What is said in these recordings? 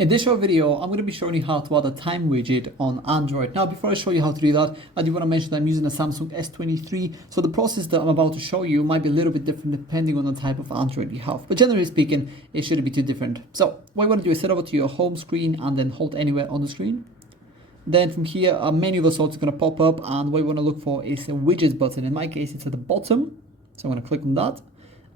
In this short video, I'm going to be showing you how to add a time widget on Android. Now, before I show you how to do that, I do want to mention that I'm using a Samsung S23, so the process that I'm about to show you might be a little bit different depending on the type of Android you have. But generally speaking, it shouldn't be too different. So what you want to do is head over to your home screen and then hold anywhere on the screen. Then from here, a menu of the sort is going to pop up, and what you want to look for is a widgets button. In my case, it's at the bottom, so I'm going to click on that.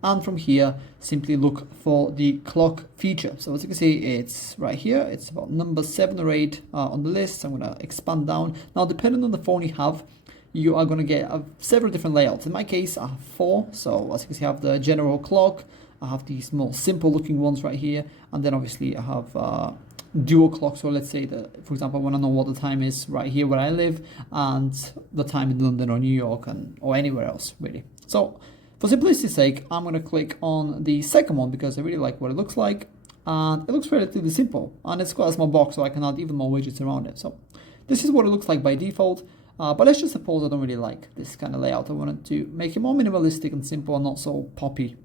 And from here, simply look for the clock feature. So as you can see, it's right here. It's about number 7 or 8 on the list. So I'm going to expand down. Now, depending on the phone you have, you are going to get several different layouts. In my case, I have 4. So as you can see, I have the general clock. I have these more simple looking ones right here. And then obviously I have dual clocks. So let's say that, for example, I want to know what the time is right here where I live and the time in London or New York or anywhere else, really. So for simplicity's sake, I'm going to click on the second one because I really like what it looks like, and it looks relatively simple, and it's got a small box so I can add even more widgets around it. So this is what it looks like by default, but let's just suppose I don't really like this kind of layout. I wanted to make it more minimalistic and simple and not so poppy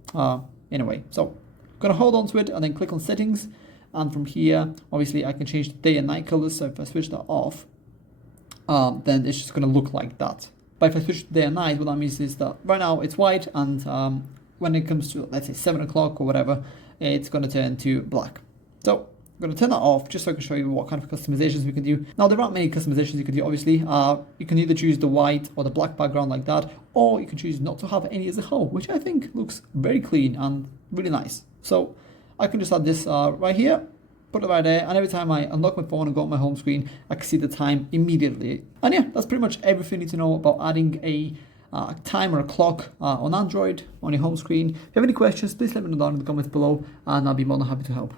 in a way. So I'm going to hold on to it and then click on settings, and from here, obviously I can change the day and night colors. So if I switch that off, then it's just going to look like that. But if I switch to day and night, what that means is that right now it's white, and when it comes to, let's say, 7 o'clock or whatever, it's going to turn to black. So I'm going to turn that off just so I can show you what kind of customizations we can do. Now, there aren't many customizations you can do, obviously. You can either choose the white or the black background like that, or you can choose not to have any as a whole, which I think looks very clean and really nice. So I can just add this right here, put it right there, and every time I unlock my phone and go on my home screen, I can see the time immediately. And yeah, that's pretty much everything you need to know about adding a time or a clock on Android on your home screen. If you have any questions, please let me know down in the comments below, and I'll be more than happy to help.